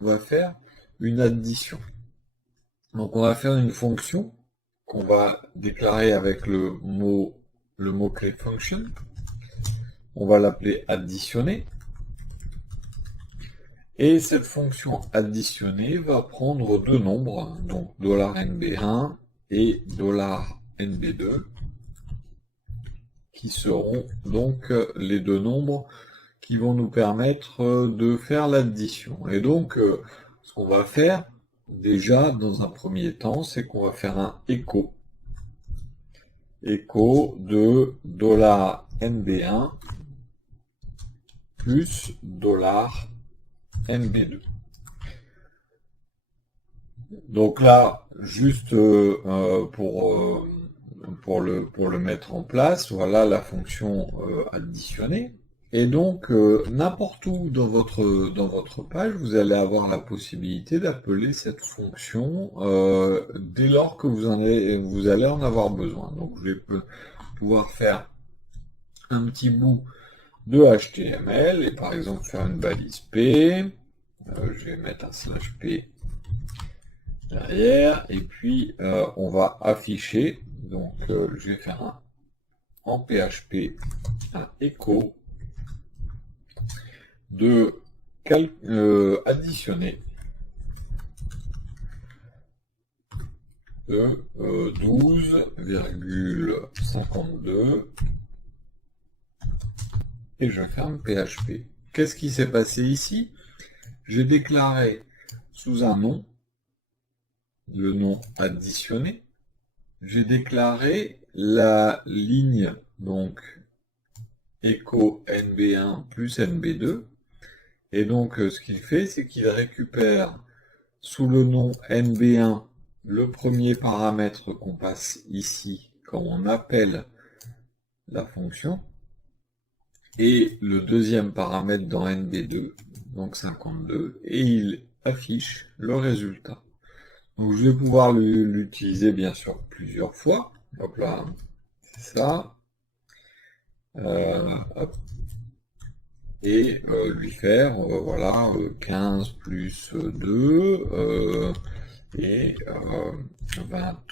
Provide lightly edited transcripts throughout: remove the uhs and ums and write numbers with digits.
on va faire une addition. Donc on va faire une fonction qu'on va déclarer avec le mot-clé function. On va l'appeler additionner. Et cette fonction additionner va prendre deux nombres, donc $nb1 et $nb2, qui seront donc les deux nombres qui vont nous permettre de faire l'addition. Et donc, ce qu'on va faire, déjà, dans un premier temps, c'est qu'on va faire un écho de $nb1 plus $nb2. Donc là, juste pour le mettre en place, voilà la fonction additionner. Et donc, n'importe où dans votre page, vous allez avoir la possibilité d'appeler cette fonction dès lors que vous allez en avoir besoin. Donc, je vais pouvoir faire un petit bout de HTML et par exemple faire une balise P. Je vais mettre un /P derrière, et puis on va afficher, donc je vais faire en PHP un écho de additionner de 12,52 et je ferme PHP. Qu'est-ce qui s'est passé ici? J'ai déclaré sous un nom le nom additionné. J'ai déclaré la ligne, donc écho nb1 plus nb2. Et donc, ce qu'il fait, c'est qu'il récupère sous le nom nb1 le premier paramètre qu'on passe ici quand on appelle la fonction, et le deuxième paramètre dans nb2, donc 52, et il affiche le résultat. Donc je vais pouvoir l'utiliser bien sûr plusieurs fois. Hop là, c'est ça. Hop. Et lui faire, voilà, 15 plus 2, et 20,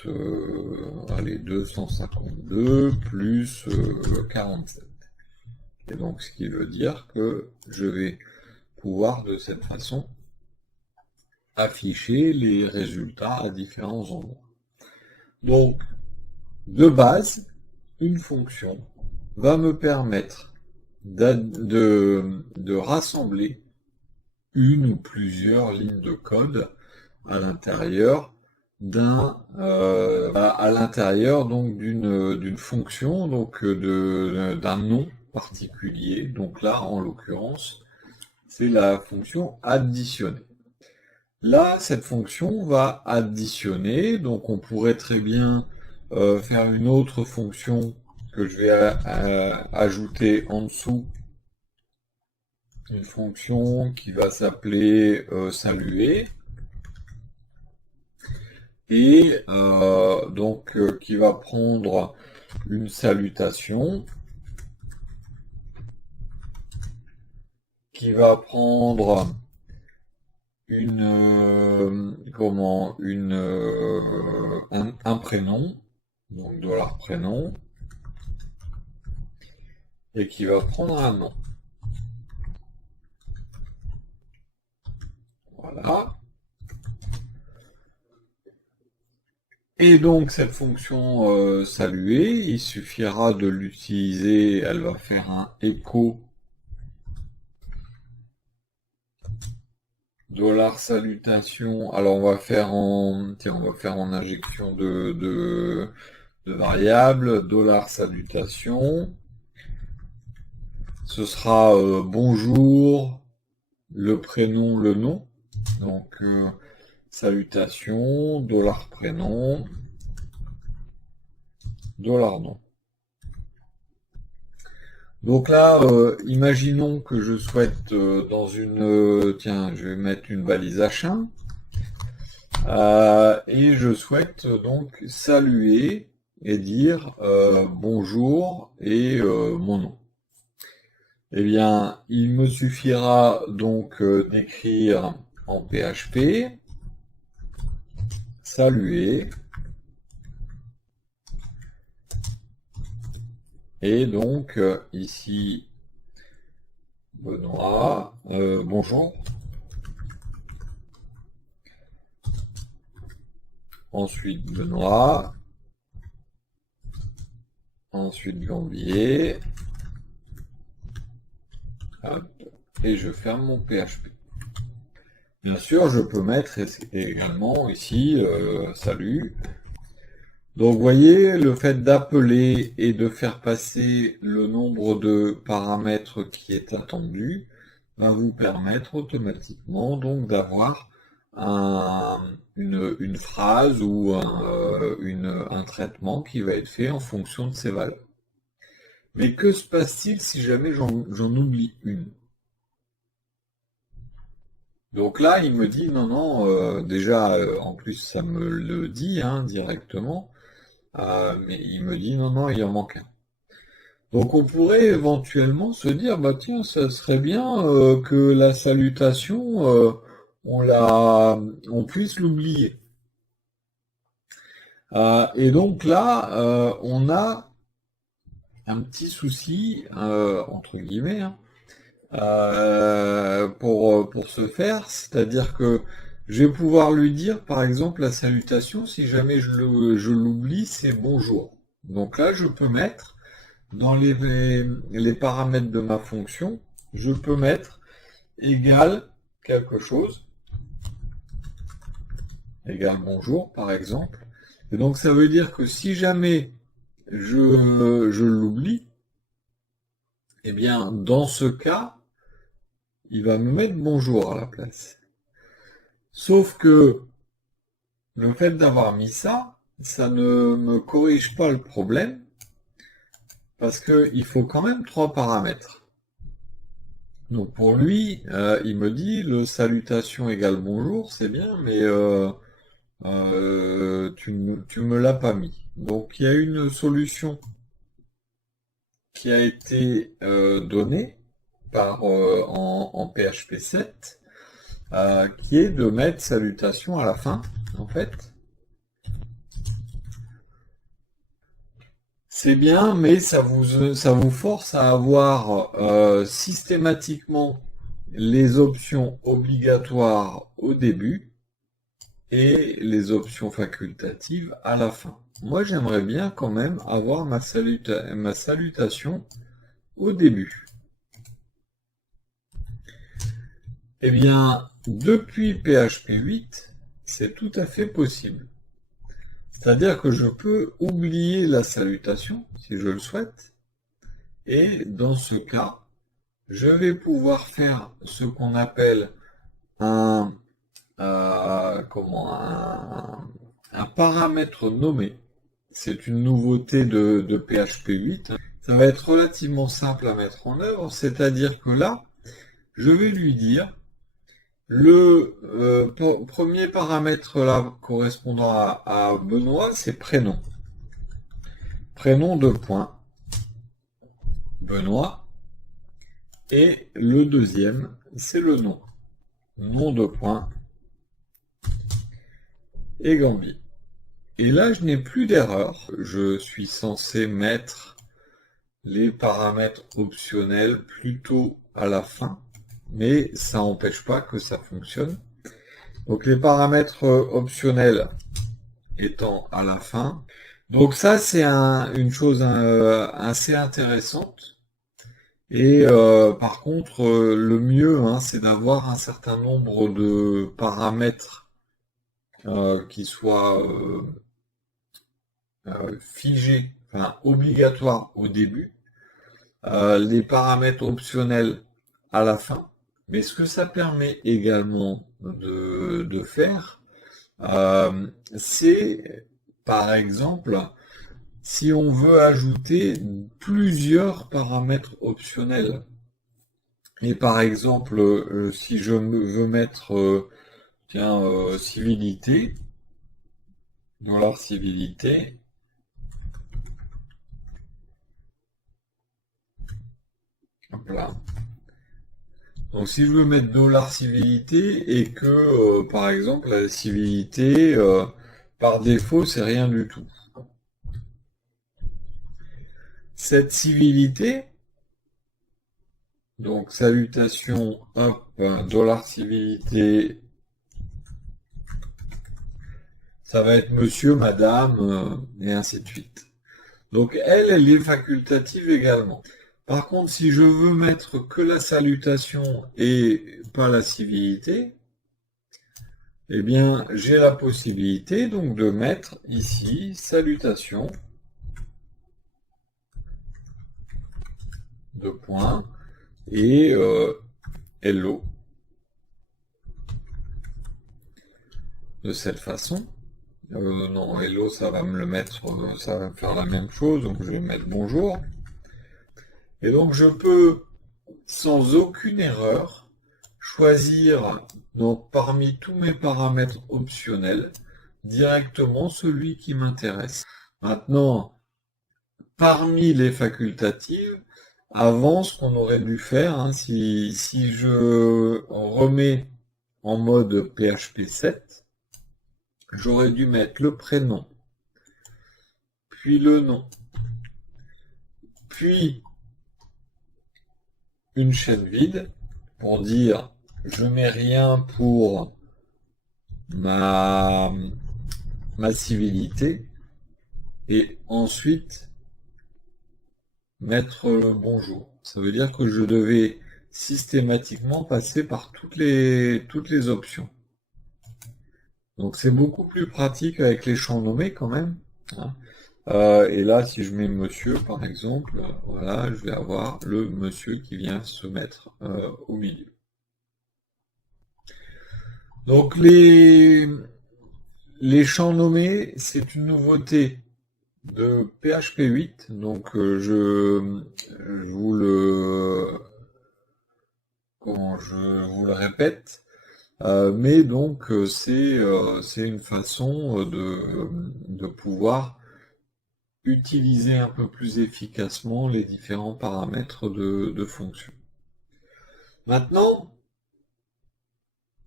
allez, 252 plus 47. Et donc ce qui veut dire que je vais pouvoir de cette façon afficher les résultats à différents endroits. Donc, de base, une fonction va me permettre de rassembler une ou plusieurs lignes de code à l'intérieur donc d'une fonction, donc d'un nom particulier. Donc là, en l'occurrence, c'est la fonction additionner. Là, cette fonction va additionner, donc on pourrait très bien faire une autre fonction que je vais ajouter en dessous, une fonction qui va s'appeler saluer, et donc qui va prendre une salutation, qui va prendre un prénom, donc $prénom, et qui va prendre un nom. Voilà. Et donc cette fonction saluer, il suffira de l'utiliser, elle va faire un écho $salutation. Alors on va faire en injection de variables, $salutation. Ce sera bonjour, le prénom, le nom. Donc salutation, $prénom, $nom. Donc là, imaginons que je souhaite dans une... tiens, je vais mettre une balise H1. Et je souhaite donc saluer et dire bonjour et mon nom. Eh bien, il me suffira donc d'écrire en PHP, saluer, et donc ici Benoît, bonjour. Ensuite Benoît, ensuite Gambier, hop, et je ferme mon PHP. Bien sûr, je peux mettre également ici salut. Donc, vous voyez, le fait d'appeler et de faire passer le nombre de paramètres qui est attendu va vous permettre automatiquement donc d'avoir une phrase ou un traitement qui va être fait en fonction de ces valeurs. Mais que se passe-t-il si jamais j'en oublie une? Donc là, il me dit non, non, déjà, en plus, ça me le dit directement, mais il me dit non, non, il en manque un. Donc on pourrait éventuellement se dire, bah tiens, ça serait bien que la salutation, on puisse l'oublier. Et donc là, on a un petit souci, entre guillemets, pour ce faire, c'est-à-dire que je vais pouvoir lui dire, par exemple, la salutation, si jamais je l'oublie, c'est bonjour. Donc là, je peux mettre, dans les paramètres de ma fonction, je peux mettre égal quelque chose, égal bonjour, par exemple. Et donc, ça veut dire que si jamais je l'oublie, eh bien, dans ce cas, il va me mettre bonjour à la place. Sauf que le fait d'avoir mis ça, ça ne me corrige pas le problème, parce qu'il faut quand même 3 paramètres. Donc pour lui, il me dit le salutation égale bonjour, c'est bien, mais tu me l'as pas mis. Donc il y a une solution qui a été donnée en PHP 7, qui est de mettre salutation à la fin, en fait. C'est bien, mais ça vous force à avoir systématiquement les options obligatoires au début et les options facultatives à la fin. Moi, j'aimerais bien quand même avoir ma salutation au début. Eh bien, depuis PHP 8, c'est tout à fait possible. C'est-à-dire que je peux oublier la salutation, si je le souhaite, et dans ce cas, je vais pouvoir faire ce qu'on appelle un paramètre nommé. C'est une nouveauté de PHP 8. Ça va être relativement simple à mettre en œuvre, c'est-à-dire que là, je vais lui dire le premier paramètre là correspondant à Benoît, c'est prénom. Prénom de point. Benoît. Et le deuxième, c'est le nom. Nom de point. Et Gambi. Et là, je n'ai plus d'erreur. Je suis censé mettre les paramètres optionnels plutôt à la fin, mais ça n'empêche pas que ça fonctionne. Donc les paramètres optionnels étant à la fin. Donc ça, c'est une chose assez intéressante. Et par contre, le mieux, c'est d'avoir un certain nombre de paramètres qui soient figés, enfin obligatoires au début, les paramètres optionnels à la fin. Mais ce que ça permet également de faire, c'est par exemple si on veut ajouter plusieurs paramètres optionnels. Et par exemple, si je veux mettre civilité, $civilité, hop là. Donc si je veux mettre $civilité et que, par exemple, la civilité, par défaut, c'est rien du tout. Cette civilité, donc salutation, hop, $civilité, ça va être monsieur, madame, et ainsi de suite. Donc elle est facultative également. Par contre, si je veux mettre que la salutation et pas la civilité, eh bien, j'ai la possibilité donc de mettre ici salutation, deux points, et hello, de cette façon. Non, hello, ça va me le mettre, ça va me faire la même chose, donc je vais mettre bonjour. Et donc je peux, sans aucune erreur, choisir donc parmi tous mes paramètres optionnels directement celui qui m'intéresse. Maintenant, parmi les facultatives, avant ce qu'on aurait dû faire, hein, si je remets en mode PHP 7, j'aurais dû mettre le prénom, puis le nom, puis une chaîne vide pour dire je mets rien pour ma civilité et ensuite mettre le bonjour. Ça veut dire que je devais systématiquement passer par toutes les options. Donc c'est beaucoup plus pratique avec les champs nommés quand même, hein. Et là, si je mets monsieur, par exemple, voilà, je vais avoir le monsieur qui vient se mettre au milieu. Donc les champs nommés, c'est une nouveauté de PHP 8. Donc je vous le répète. Mais donc c'est une façon de pouvoir utiliser un peu plus efficacement les différents paramètres de fonction. Maintenant,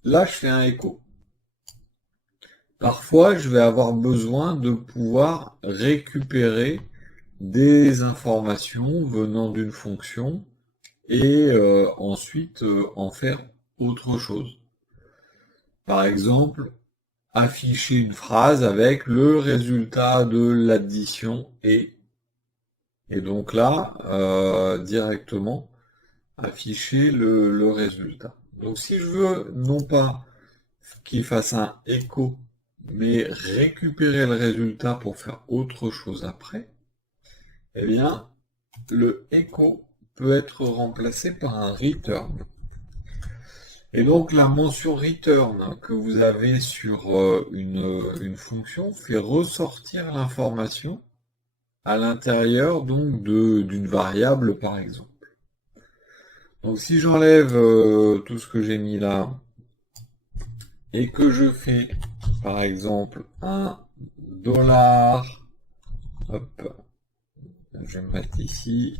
là je fais un écho. Parfois, je vais avoir besoin de pouvoir récupérer des informations venant d'une fonction et ensuite en faire autre chose. Par exemple, afficher une phrase avec le résultat de l'addition et donc là, directement, afficher le résultat. Donc si je veux non pas qu'il fasse un écho, mais récupérer le résultat pour faire autre chose après, eh bien, le echo peut être remplacé par un return. Et donc la mention return que vous avez sur une fonction fait ressortir l'information à l'intérieur donc d'une variable par exemple. Donc si j'enlève tout ce que j'ai mis là et que je fais par exemple $, hop, je vais me mettre ici,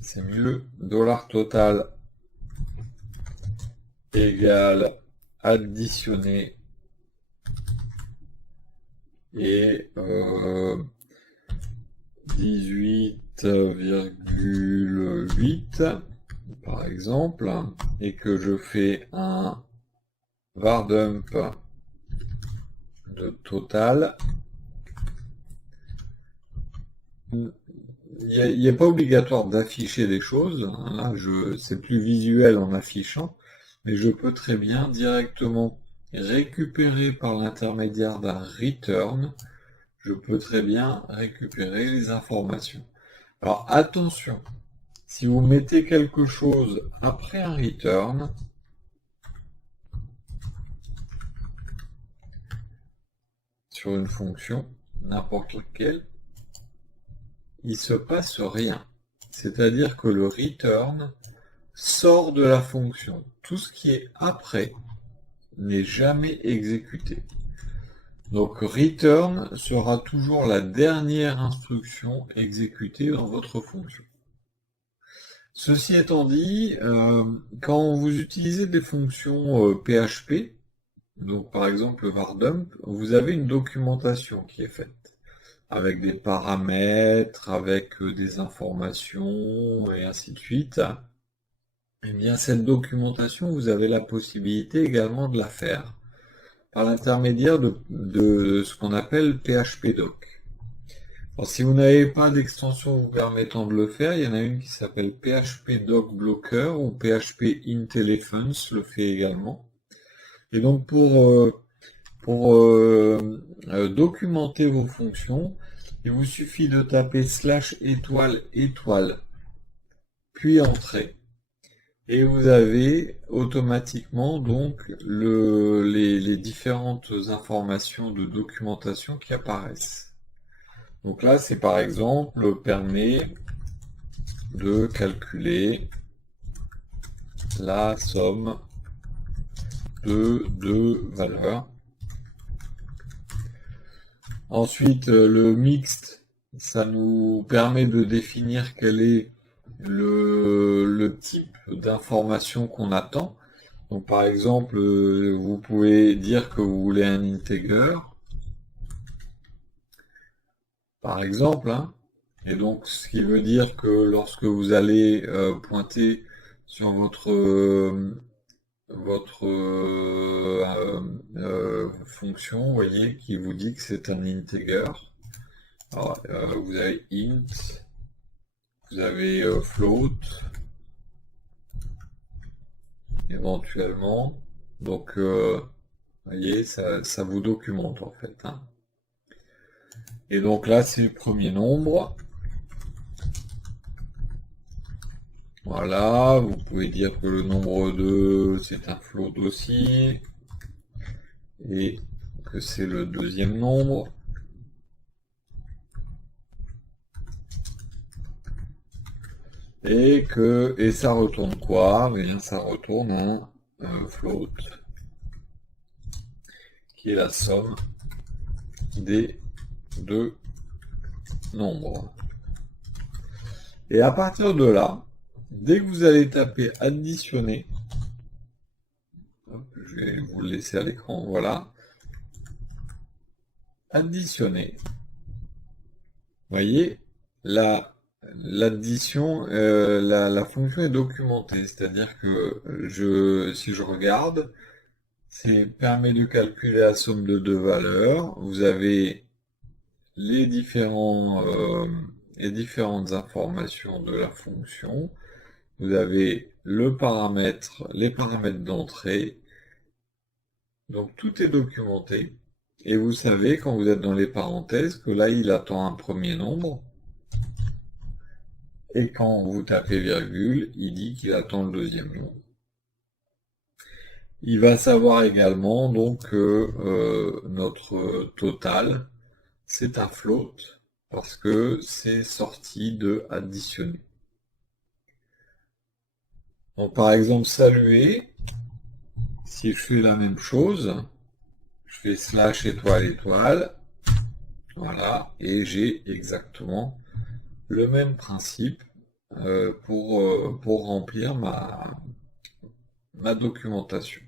c'est mieux, $total égale additionner et 18,8 par exemple, et que je fais un var dump de total, il n'est pas obligatoire d'afficher des choses, là c'est plus visuel en affichant, mais je peux très bien directement récupérer par l'intermédiaire d'un return, je peux très bien récupérer les informations. Alors attention, si vous mettez quelque chose après un return, sur une fonction, n'importe laquelle, il se passe rien. C'est-à-dire que le return sort de la fonction. Tout ce qui est après n'est jamais exécuté. Donc return sera toujours la dernière instruction exécutée dans votre fonction. Ceci étant dit, quand vous utilisez des fonctions PHP, donc par exemple le vardump, vous avez une documentation qui est faite, avec des paramètres, avec des informations, et ainsi de suite. Eh bien, cette documentation, vous avez la possibilité également de la faire par l'intermédiaire de ce qu'on appelle PHPDoc. Alors, si vous n'avez pas d'extension vous permettant de le faire, il y en a une qui s'appelle PHPDoc Blocker ou PHP IntelliFunc le fait également. Et donc pour documenter vos fonctions, il vous suffit de taper /étoile puis entrée. Et vous avez automatiquement donc les différentes informations de documentation qui apparaissent. Donc là, c'est par exemple permet de calculer la somme de deux valeurs. Ensuite, le mixte, ça nous permet de définir quel est le type d'information qu'on attend. Donc par exemple, vous pouvez dire que vous voulez un integer, par exemple, hein. Et donc ce qui veut dire que lorsque vous allez pointer sur votre fonction, vous voyez, qui vous dit que c'est un integer. Alors, vous avez int, vous avez float, éventuellement. Donc, vous voyez, ça vous documente en fait, hein. Et donc là, c'est le premier nombre. Voilà, vous pouvez dire que le nombre 2, c'est un float aussi. Et que c'est le deuxième nombre. Et ça retourne quoi? Eh bien, ça retourne un float, qui est la somme des deux nombres. Et à partir de là, dès que vous allez taper additionner, je vais vous le laisser à l'écran, voilà, additionner, vous voyez, l'addition, la fonction est documentée, c'est-à-dire que si je regarde, permet de calculer la somme de deux valeurs. Vous avez les différentes informations de la fonction. Vous avez les paramètres d'entrée. Donc tout est documenté. Et vous savez, quand vous êtes dans les parenthèses, que là, il attend un premier nombre. Et quand vous tapez virgule, il dit qu'il attend le deuxième nombre. Il va savoir également donc que notre total, c'est un float, parce que c'est sorti de additionner. Donc par exemple, saluer, si je fais la même chose, je fais /étoile, voilà, et j'ai exactement le même principe pour remplir ma documentation.